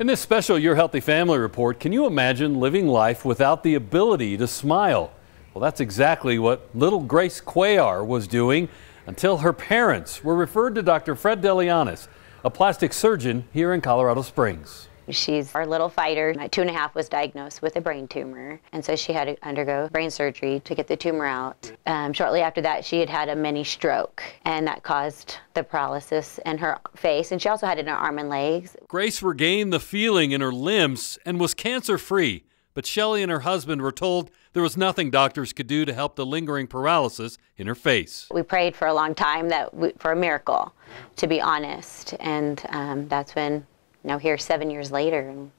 In this special Your Healthy Family report, can you imagine living life without the ability to smile? Well, that's exactly what little Grace KOAA was doing until her parents were referred to Dr. Deleyiannis, a plastic surgeon here in Colorado Springs. She's our little fighter. At 2.5 was diagnosed with a brain tumor, and so she had to undergo brain surgery to get the tumor out. Shortly after that, she had a mini stroke, and that caused the paralysis in her face, and she also had it in her arm and legs. Grace regained the feeling in her limbs and was cancer-free, but Shelley and her husband were told there was nothing doctors could do to help the lingering paralysis in her face. We prayed for a long time for a miracle, to be honest, and that's when now here 7 years later and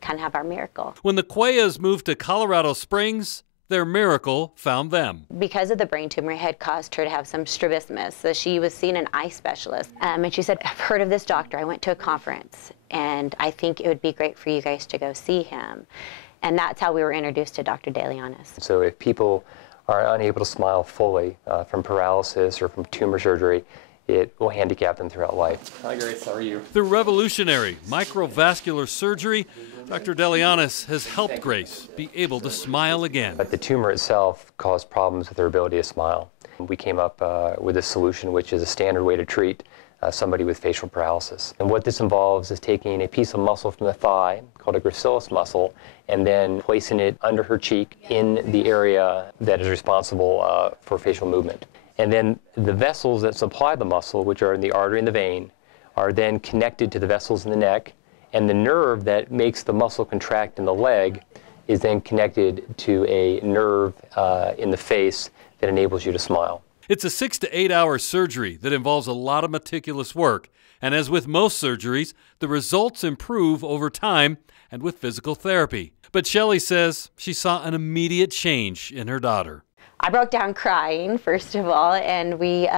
kind of have our miracle. When the KOAAs moved to Colorado Springs, their miracle found them. Because of the brain tumor, it had caused her to have some strabismus, so she was seeing an eye specialist. And she said, I've heard of this doctor. I went to a conference, and I think it would be great for you guys to go see him. And that's how we were introduced to Dr. Deleyiannis. So if people are unable to smile fully from paralysis or from tumor surgery, it will handicap them throughout life. Hi Grace, how are you? Through revolutionary microvascular surgery, Dr. Deleyiannis has helped Grace be able to smile again. But the tumor itself caused problems with her ability to smile. We came up with a solution which is a standard way to treat somebody with facial paralysis. And what this involves is taking a piece of muscle from the thigh, called a gracilis muscle, and then placing it under her cheek in the area that is responsible for facial movement. And then the vessels that supply the muscle, which are in the artery and the vein, are then connected to the vessels in the neck, and the nerve that makes the muscle contract in the leg is then connected to a nerve in the face that enables you to smile. It's a 6 to 8 hour surgery that involves a lot of meticulous work, and as with most surgeries, the results improve over time and with physical therapy. But Shelley says she saw an immediate change in her daughter. I broke down crying, first of all, and we,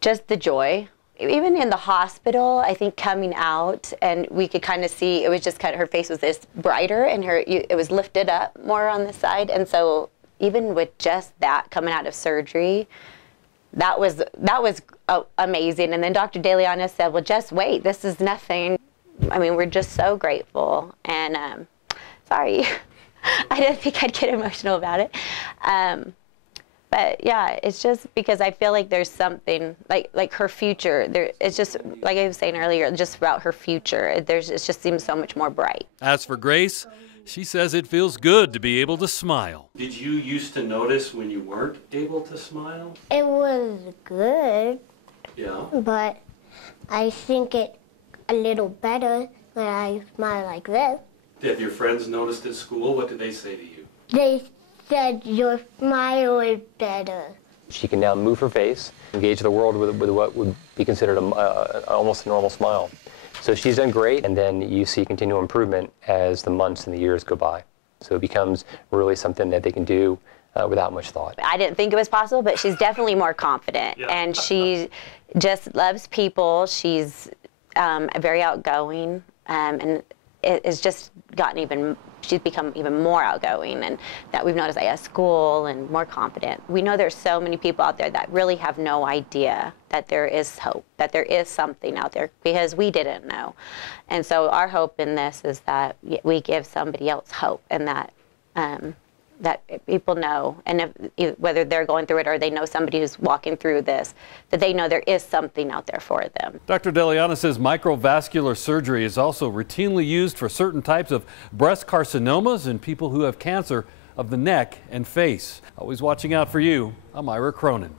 just the joy. Even in the hospital, I think coming out, and we could kind of see, it was just kind of, her face was this brighter, and it was lifted up more on the side, and so even with just that coming out of surgery, that was amazing. And then Dr. Deleyiannis said, well, just wait, this is nothing. I mean, we're just so grateful, and sorry. I didn't think I'd get emotional about it. But yeah, it's just because I feel like there's something, like her future, it's just, like I was saying earlier, just about her future, it just seems so much more bright. As for Grace, she says it feels good to be able to smile. Did you used to notice when you weren't able to smile? It was good. Yeah. But I think it a little better when I smile like this. Have your friends noticed at school? What did they say to you? They said your smile is better. She can now move her face, engage the world with what would be considered almost a normal smile. So she's done great, and then you see continual improvement as the months and the years go by. So it becomes really something that they can do without much thought. I didn't think it was possible, but she's definitely more confident, and she just loves people. She's very outgoing, and it's just gotten she's become even more outgoing, and that we've noticed at school, and more confident. We know there's so many people out there that really have no idea that there is hope, that there is something out there, because we didn't know. And so our hope in this is that we give somebody else hope, and that that people know, and whether they're going through it or they know somebody who's walking through this, that they know there is something out there for them. Dr. Deleyiannis says microvascular surgery is also routinely used for certain types of breast carcinomas in people who have cancer of the neck and face. Always watching out for you. I'm Ira Cronin.